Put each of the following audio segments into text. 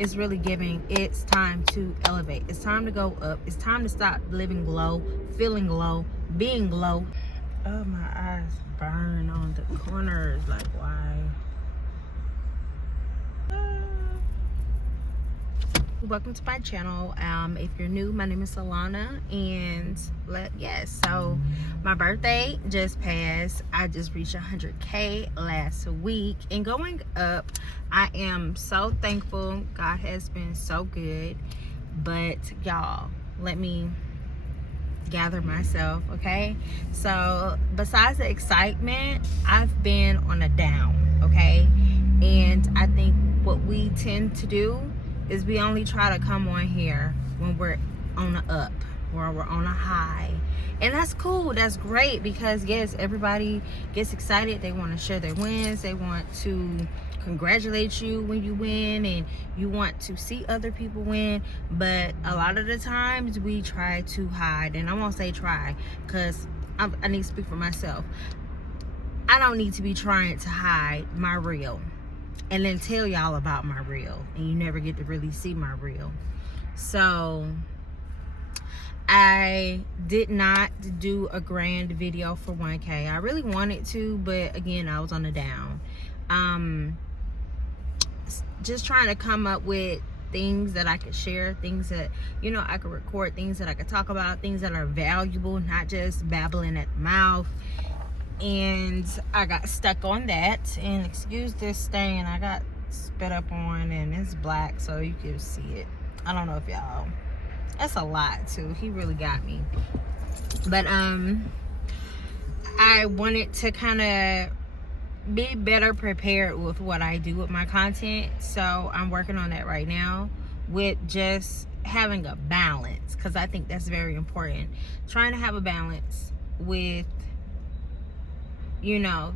it's really giving it's time to elevate. It's time to go up. It's time to stop living low, feeling low, being low. Oh, my eyes burn on the corners. Like, why? Welcome to my channel. If you're new, my name is Solana, and so my birthday just passed. I just reached 100K last week, and going up, I am so thankful. God has been so good. But y'all, let me gather myself, okay? So besides the excitement, I've been on a down, okay? And I think what we tend to do is we only try to come on here when we're on the up, or we're on a high. And that's cool, that's great, because yes, everybody gets excited. They want to share their wins. They want to congratulate you when you win, and you want to see other people win. But a lot of the times we try to hide, and I won't say try, because I need to speak for myself. I don't need to be trying to hide my real and then tell y'all about my real, and you never get to really see my real. So I did not do a grand video for 1K. I really wanted to, but again, I was on the down. Just trying to come up with things that I could share, things that, you know, I could record, things that I could talk about, things that are valuable, not just babbling at the mouth. And I got stuck on that. And excuse this stain, I got spit up on, and it's black, so you can see it. I don't know if y'all, that's a lot too. He really got me. But I wanted to kind of be better prepared with what I do with my content. So I'm working on that right now, with just having a balance, because I think that's very important. Trying to have a balance with, you know,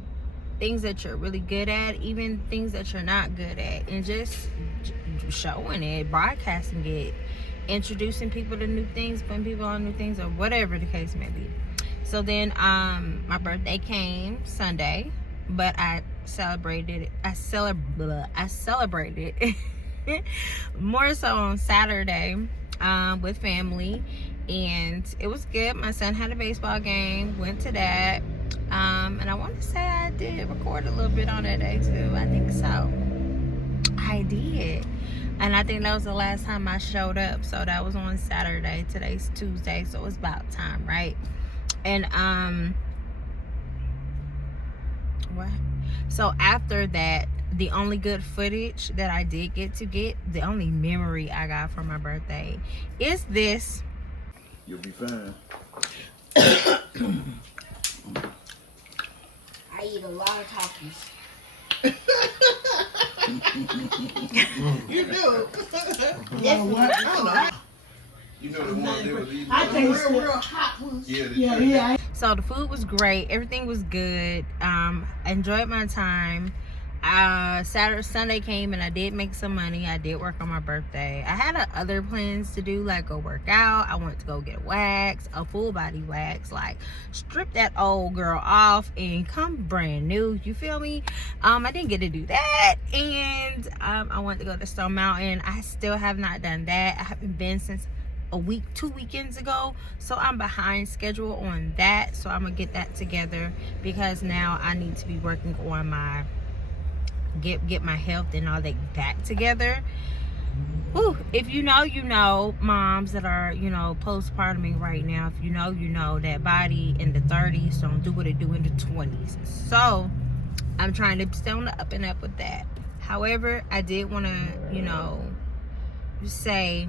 things that you're really good at, even things that you're not good at, and just showing it, broadcasting it, introducing people to new things, putting people on new things, or whatever the case may be. So then my birthday came Sunday, but I celebrated more so on Saturday with family, and it was good. My son had a baseball game, went to that. And I want to say I did record a little bit on that day too. I think so. I did. And I think that was the last time I showed up. So that was on Saturday. Today's Tuesday, so it's about time, right? And what? So after that, the only good footage that I did get, the only memory I got from my birthday is this. You'll be fine. I eat a lot of Takis. You do. Definitely. I don't know. You know the ones they were leaving. I taste real hot ones. Yeah. So the food was great. Everything was good. I enjoyed my time. Sunday came, and I did make some money. I did work on my birthday. I had other plans to do, like go work out. I wanted to go get a wax, a full body wax, like strip that old girl off and come brand new. You feel me? I didn't get to do that. And I wanted to go to Stone Mountain. I still have not done that. I haven't been since a week, 2 weekends ago, so I'm behind schedule on that. So I'm gonna get that together, because now I need to be working on my get my health and all that back together. Whew. If you know, you know, moms that are, you know, postpartuming right now, if you know, you know, that body in the 30s don't do what it do in the 20s. So I'm trying to stay on the up and up with that. However, I did want to, you know, say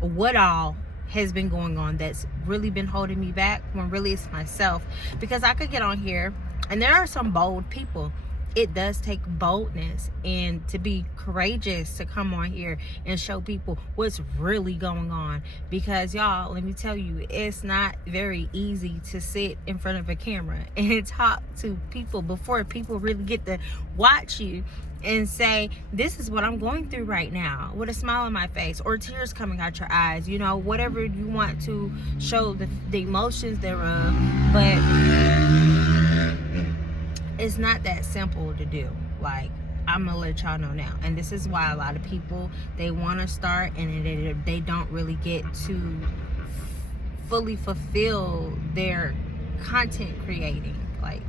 what all has been going on that's really been holding me back, when really it's myself. Because I could get on here, and there are some bold people. It does take boldness and to be courageous to come on here and show people what's really going on. Because y'all, let me tell you, it's not very easy to sit in front of a camera and talk to people before people really get to watch you and say, this is what I'm going through right now, with a smile on my face, or tears coming out your eyes, you know, whatever you want to show the emotions thereof. But it's not that simple to do. Like, I'm gonna let y'all know now. And this is why a lot of people, they want to start and they don't really get to fully fulfill their content creating. Like,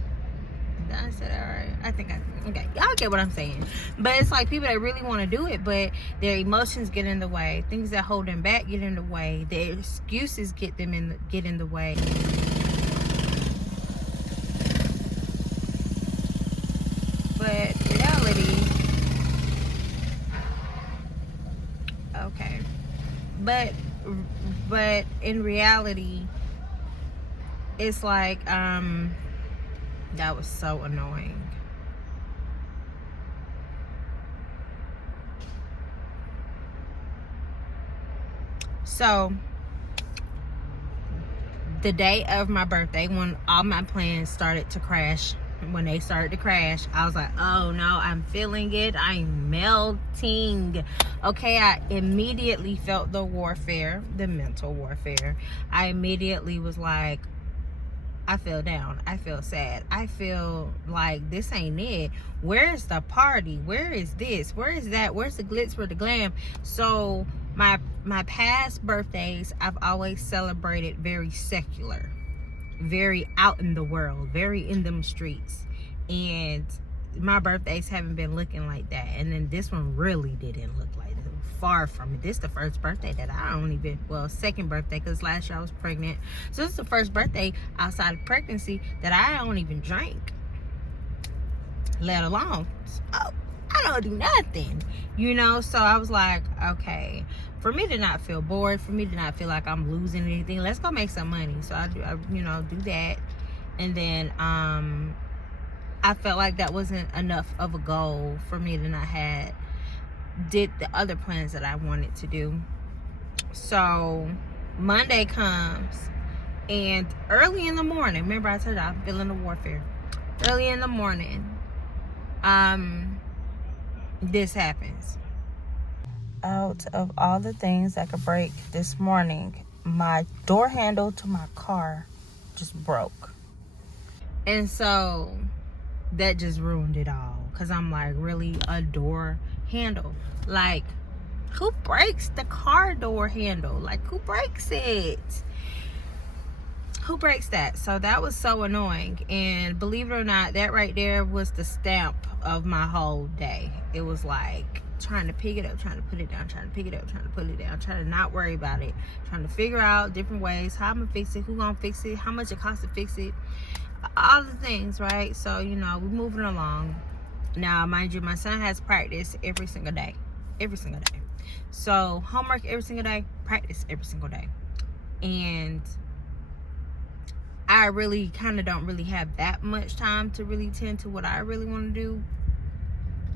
I said, all right, I think okay, y'all get what I'm saying. But it's like people that really want to do it, but their emotions get in the way, things that hold them back get in the way, their excuses get in the way. But reality, okay, but in reality, it's like that was so annoying. So the day of my birthday, when all my plans started to crash, when they started to crash, I was like, oh no, I'm feeling it. I'm melting. Okay, I immediately felt the warfare, the mental warfare. I immediately was like, I feel down. I feel sad. I feel like this ain't it. Where's the party? Where is this? Where is that? Where's the glitz? Where's the glam? So my past birthdays, I've always celebrated very secular, very out in the world, very in them streets. And my birthdays haven't been looking like that. And then this one really didn't look like that. Far from it. This is the first birthday that I don't even, well, second birthday, because last year I was pregnant. So this is the first birthday outside of pregnancy that I don't even drink, let alone, oh, I don't do nothing, you know. So I was like, okay, for me to not feel bored, for me to not feel like I'm losing anything, let's go make some money. So I you know, do that. And then I felt like that wasn't enough of a goal for me to not did the other plans that I wanted to do. So Monday comes, and early in the morning, remember I told you I'm feeling the warfare. Early in the morning, this happens. Out of all the things that could break this morning, my door handle to my car just broke. And so that just ruined it all. Cause I'm like, really, a door handle? Like, who breaks the car door handle? Like, who breaks it? Who breaks that? So that was so annoying. And believe it or not, that right there was the stamp of my whole day. It was like trying to pick it up, trying to put it down, trying to pick it up, trying to put it down, trying to not worry about it, trying to figure out different ways how I'm gonna fix it, who gonna fix it, how much it costs to fix it, all the things, right? So, you know, we're moving along. Now, mind you, my son has practice every single day. Every single day. So, homework every single day, practice every single day. And I really kind of don't really have that much time to really tend to what I really want to do.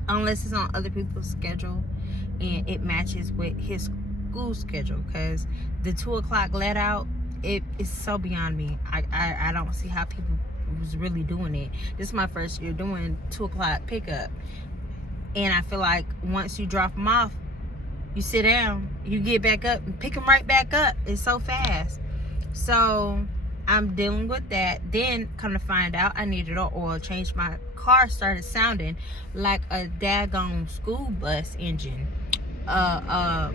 Unless it's on other people's schedule and it matches with his school schedule. Because the 2 o'clock let out, it is so beyond me. I don't see how people was really doing it. This is my first year doing 2 o'clock pickup, and I feel like once you drop them off, you sit down, you get back up and pick them right back up. It's so fast. So I'm dealing with that. Then come to find out, I needed an oil change. My car started sounding like a daggone school bus engine, a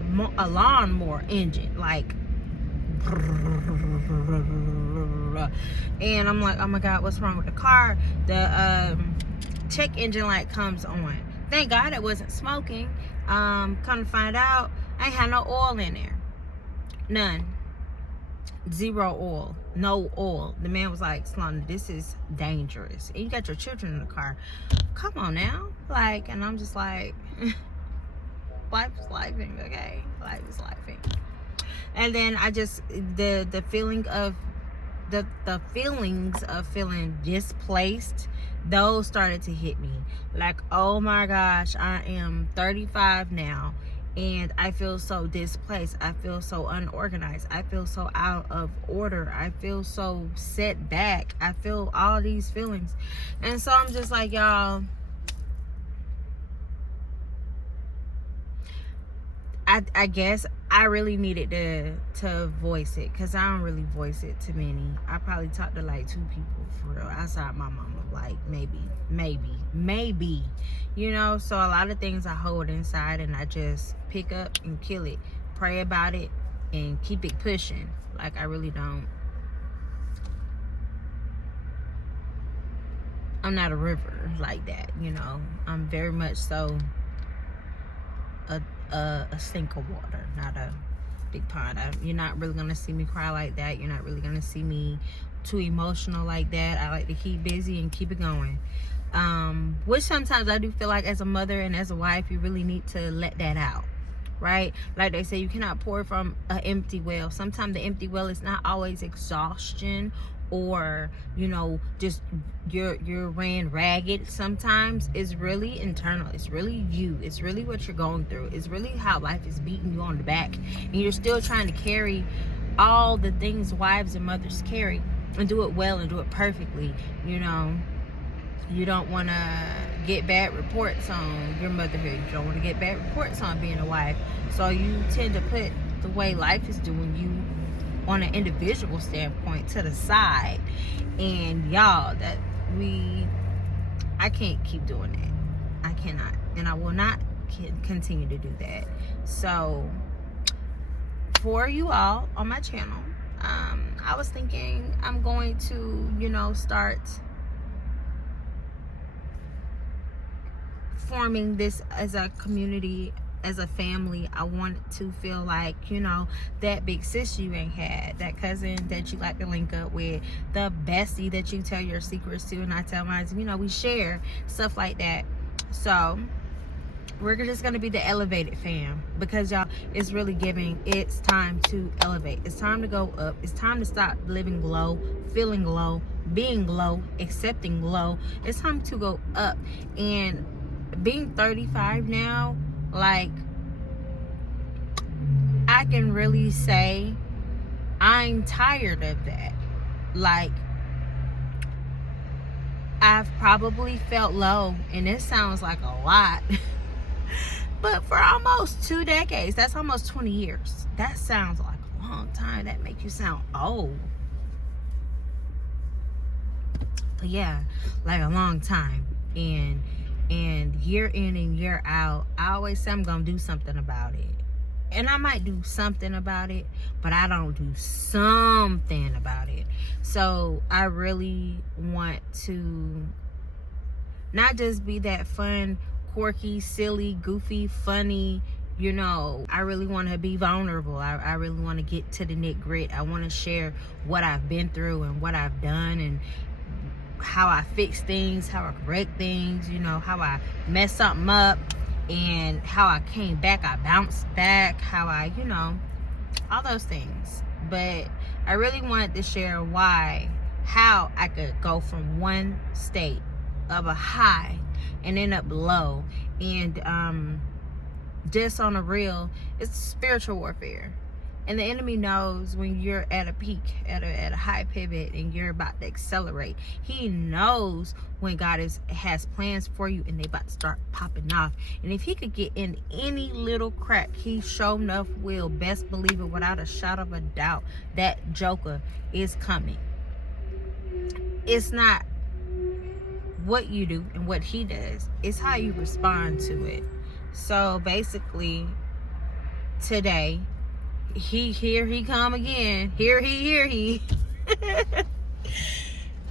lawnmower engine, like. And I'm like, oh my god, what's wrong with the car? The check engine light comes on. Thank God it wasn't smoking. Come to find out, I ain't had no oil in there. None. Zero oil. No oil. The man was like, Salona, this is dangerous. And you got your children in the car. Come on now. Like, and I'm just like, life is lifing, okay? Life is lifing. And then I just, the feeling of, the feelings of feeling displaced, those started to hit me. Like, oh my gosh, I am 35 now, and I feel so displaced. I feel so unorganized. I feel so out of order. I feel so set back. I feel all these feelings. And so I'm just like, y'all, I guess I really needed to voice it, because I don't really voice it to many. I probably talked to like 2 people for real outside my mama, like maybe, you know. So a lot of things I hold inside and I just pick up and kill it, pray about it, and keep it pushing. Like, I really don't. I'm not a river like that, you know. I'm very much so a sink of water, not a big pond. You're not really gonna see me cry like that. You're not really gonna see me too emotional like that. I like to keep busy and keep it going. Which sometimes I do feel like as a mother and as a wife, you really need to let that out, right? Like they say, you cannot pour from an empty well. Sometimes the empty well is not always exhaustion, or, you know, just you're ran ragged. Sometimes it's really internal. It's really you. It's really what you're going through. It's really how life is beating you on the back, and you're still trying to carry all the things wives and mothers carry, and do it well and do it perfectly. You know, you don't want to get bad reports on your motherhood. You don't want to get bad reports on being a wife. So you tend to put the way life is doing you on an individual standpoint to the side. And y'all, I can't keep doing that. I cannot, and I will not continue to do that. So for you all on my channel, I was thinking I'm going to, you know, start forming this as a community, as a family. I want to feel like, you know, that big sis you ain't had, that cousin that you like to link up with, the bestie that you tell your secrets to and I tell mine. You know, we share stuff like that. So we're just gonna be the elevated fam, because y'all, it's really giving. It's time to elevate. It's time to go up. It's time to stop living low, feeling low, being low, accepting low. It's time to go up. And being 35 now, like, I can really say I'm tired of that. Like, I've probably felt low, and it sounds like a lot, but for almost 2 decades, that's almost 20 years. That sounds like a long time. That makes you sound old. But yeah, like a long time. And year in and year out, I always say I'm gonna do something about it. And I might do something about it, but I don't do something about it. So I really want to not just be that fun, quirky, silly, goofy, funny, you know. I really want to be vulnerable. I really want to get to the nit-grit. I want to share what I've been through and what I've done, and how I fix things, how I correct things, you know, how I mess something up and how I came back, I bounced back, how I, you know, all those things. But I really wanted to share how I could go from one state of a high and end up low. And just on a real, it's spiritual warfare. And the enemy knows when you're at a peak, at a high pivot, and you're about to accelerate. He knows when God has plans for you and they about to start popping off. And if he could get in any little crack, he sure enough will. Best believe it, without a shadow of a doubt, that joker is coming. It's not what you do and what he does. It's how you respond to it. So basically, today, here he come again. Here he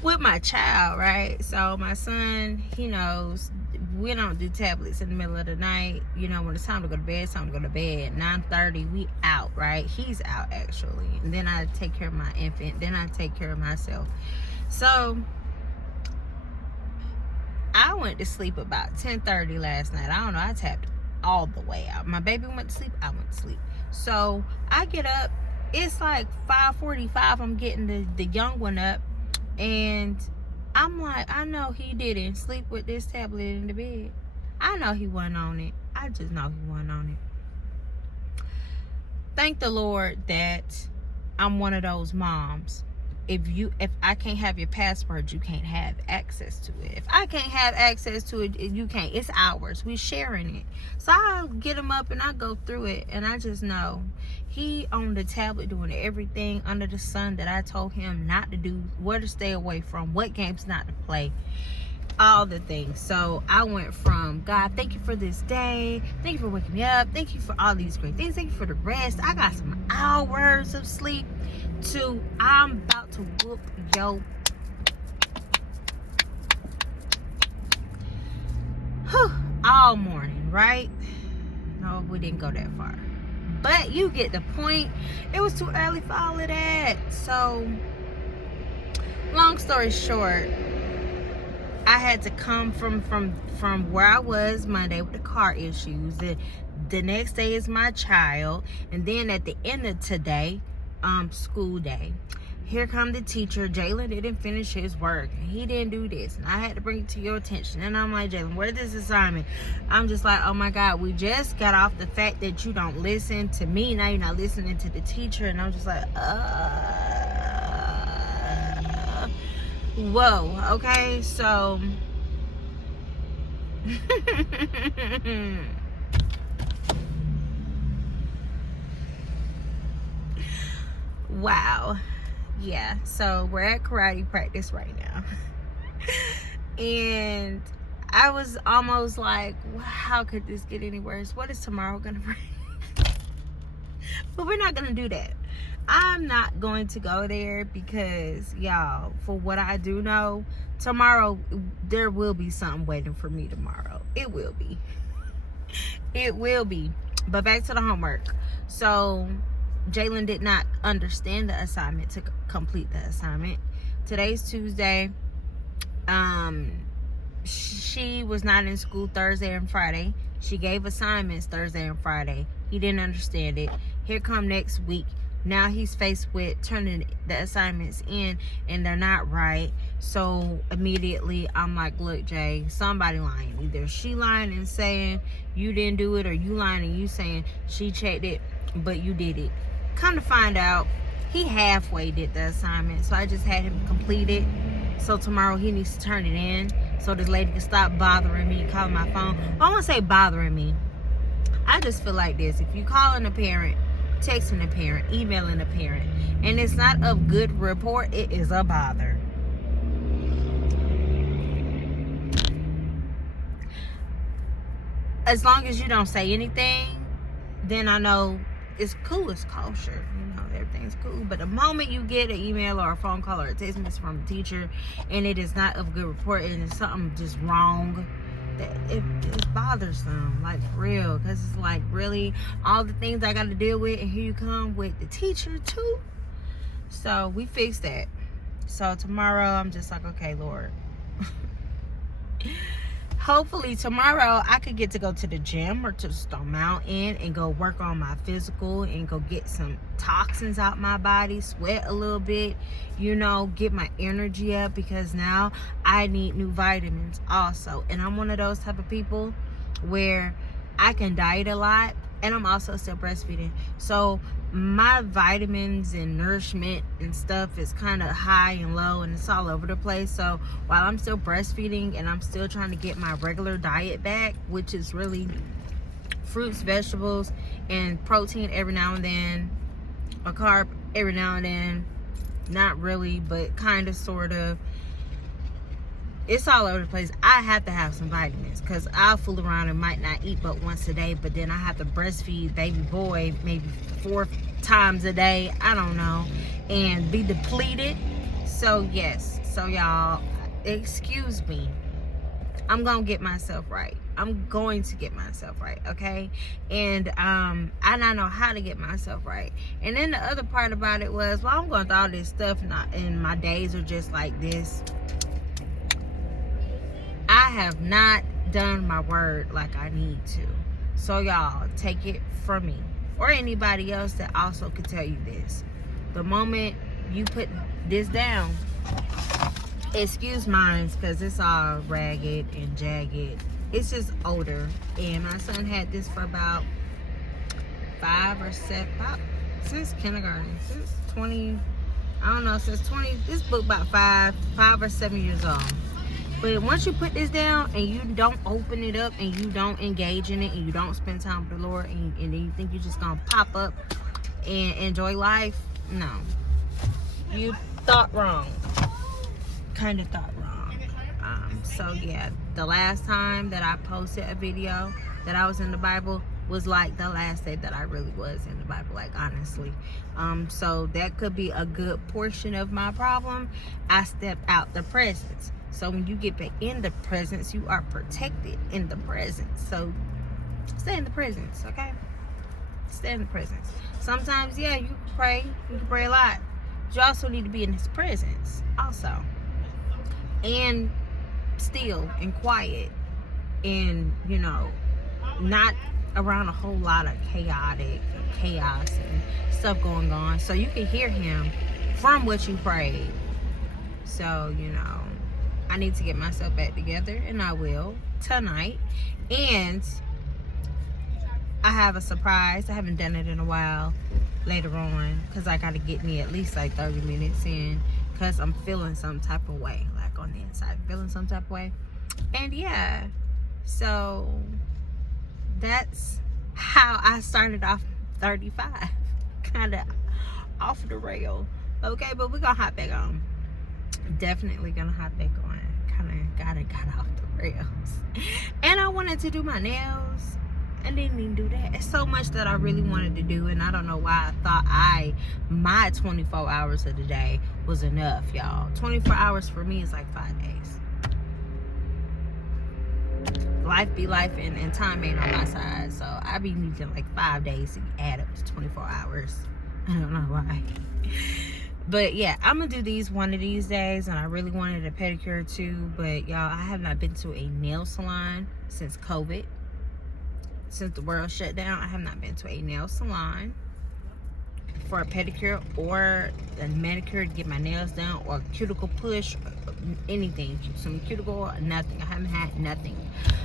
with my child, right? So my son, he knows we don't do tablets in the middle of the night. You know, when it's time to go to bed, it's time to go to bed. 9:30, we out, right? He's out, actually. And then I take care of my infant. Then I take care of myself. So I went to sleep about 10:30 last night. I don't know, I tapped all the way out. My baby went to sleep, I went to sleep. So I get up, it's like 5:45. I'm getting the young one up, and I'm like, I know he didn't sleep with this tablet in the bed. I know he wasn't on it. I just know he wasn't on it. Thank the Lord that I'm one of those moms if I can't have your password, you can't have access to it. If I can't have access to it, you can't. It's ours. We sharing it. So I'll get him up and I go through it, and I just know he on the tablet doing everything under the sun that I told him not to do, where to stay away from, what games not to play, all the things. So I went from, God, thank you for this day, thank you for waking me up, thank you for all these great things, thank you for the rest, I got some hours of sleep, to I'm about to whoop yo all morning, right? No, we didn't go that far, but you get the point. It was too early for all of that. So long story short, I had to come from where I was Monday with the car issues. The next day is my child, and then at the end of today, school day, here come the teacher. Jalen didn't finish his work. He didn't do this, and I had to bring it to your attention. And I'm like, Jalen, where's this assignment? I'm just like, oh my God, we just got off the fact that you don't listen to me. Now you're not listening to the teacher, and I'm just like, whoa, okay, so wow. Yeah, so we're at karate practice right now. And I was almost like, well, how could this get any worse? What is tomorrow gonna bring? But we're not gonna do that. I'm not going to go there because, y'all, for what I do know, tomorrow there will be something waiting for me tomorrow. It will be. It will be. But back to the homework. So Jalen did not understand the assignment to complete the assignment. Today's Tuesday. She was not in school Thursday and Friday. She gave assignments Thursday and Friday. He didn't understand it. Here come next week. Now he's faced with turning the assignments in, and they're not right. So immediately I'm like, look, Jay, somebody lying. Either she lying and saying you didn't do it, or you lying and you saying she checked it but you did it. Come to find out, he halfway did the assignment, so I just had him complete it. So tomorrow he needs to turn it in so this lady can stop bothering me, calling my phone. I won't say bothering me. I just feel like this. If you calling a parent, texting a parent, emailing a parent, and it's not a good report, it is a bother. As long as you don't say anything, then I know it's cool, it's kosher, you know, everything's cool. But the moment you get an email or a phone call or a text message from a teacher and it is not of a good report and it's something just wrong, that it's bothersome, like for real, because it's like, really, all the things I got to deal with, and here you come with the teacher too. So we fixed that. So tomorrow I'm just like, okay, Lord, hopefully tomorrow I could get to go to the gym or to Stone Mountain and go work on my physical and go get some toxins out my body, sweat a little bit, you know, get my energy up, because now I need new vitamins also. And I'm one of those type of people where I can diet a lot, and I'm also still breastfeeding. So my vitamins and nourishment and stuff is kind of high and low, and it's all over the place. So while I'm still breastfeeding and I'm still trying to get my regular diet back, which is really fruits, vegetables, and protein every now and then, a carb every now and then, not really, but kind of, sort of, it's all over the place. I have to have some vitamins, because I'll fool around and might not eat but once a day, but then I have to breastfeed baby boy maybe 4 times a day, I don't know, and be depleted. So yes, so y'all, excuse me, I'm gonna get myself right. I'm going to get myself right, okay? And I don't know how to get myself right. And then the other part about it was, well, I'm going through all this stuff and my days are just like this. I have not done my word like I need to. So y'all, take it from me, or anybody else that also could tell you this. The moment you put this down, excuse mine, because it's all ragged and jagged. It's just older, and my son had this for about 5 or 7, since kindergarten, since I don't know, this book about 5 or 7 years old. But once you put this down and you don't open it up and you don't engage in it and you don't spend time with the Lord and then you think you're just gonna pop up and enjoy life, no. You thought wrong. Kind of thought wrong. So yeah, the last time that I posted a video that I was in the Bible was like the last day that I really was in the Bible, like honestly. So that could be a good portion of my problem. I stepped out the presence. So when you get back in the presence, you are protected in the presence. So stay in the presence, okay? Stay in the presence. Sometimes, yeah, you can pray a lot. But you also need to be in his presence also. And still and quiet and, you know, not around a whole lot of chaos and stuff going on. So you can hear him from what you prayed. So, you know, I need to get myself back together, and I will tonight. And I have a surprise. I haven't done it in a while later on because I got to get me at least like 30 minutes in because I'm feeling some type of way, like on the inside, feeling some type of way. And yeah, so that's how I started off 35, kind of off the rail. Okay, but we're gonna hop back on. Definitely gonna hop back on. Kind of got off the rails. And I wanted to do my nails. I didn't even do that. It's so much that I really wanted to do, and I don't know why I thought my 24 hours of the day was enough, y'all. 24 hours for me is like 5 days. Life be life, and time ain't on my side, so I be needing like 5 days to add up to 24 hours. I don't know why. But yeah, I'm gonna do these one of these days, and I really wanted a pedicure too, but y'all, I have not been to a nail salon since COVID. Since the world shut down, I have not been to a nail salon for a pedicure or a manicure to get my nails done, or cuticle push, anything, some cuticle, nothing. I haven't had nothing.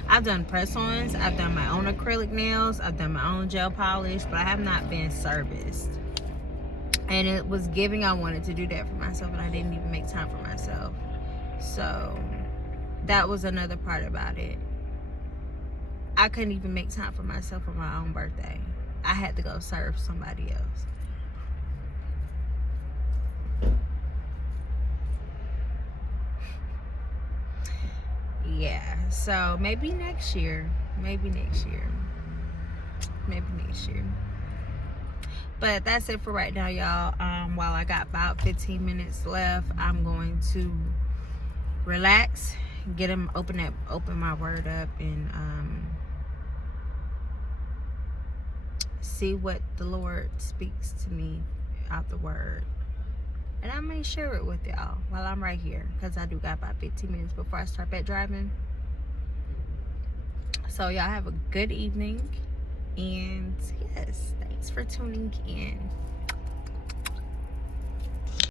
I've done press-ons, I've done my own acrylic nails, I've done my own gel polish, but I have not been serviced. And it was giving I wanted to do that for myself, and I didn't even make time for myself. So that was another part about it. I couldn't even make time for myself for my own birthday. I had to go serve somebody else. Yeah, so maybe next year. But that's it for right now, y'all. While I got about 15 minutes left, I'm going to relax, get him open my word up, and see what the Lord speaks to me out the word. And I may share it with y'all while I'm right here, because I do got about 15 minutes before I start back driving. So y'all have a good evening, and yes, thanks for tuning in.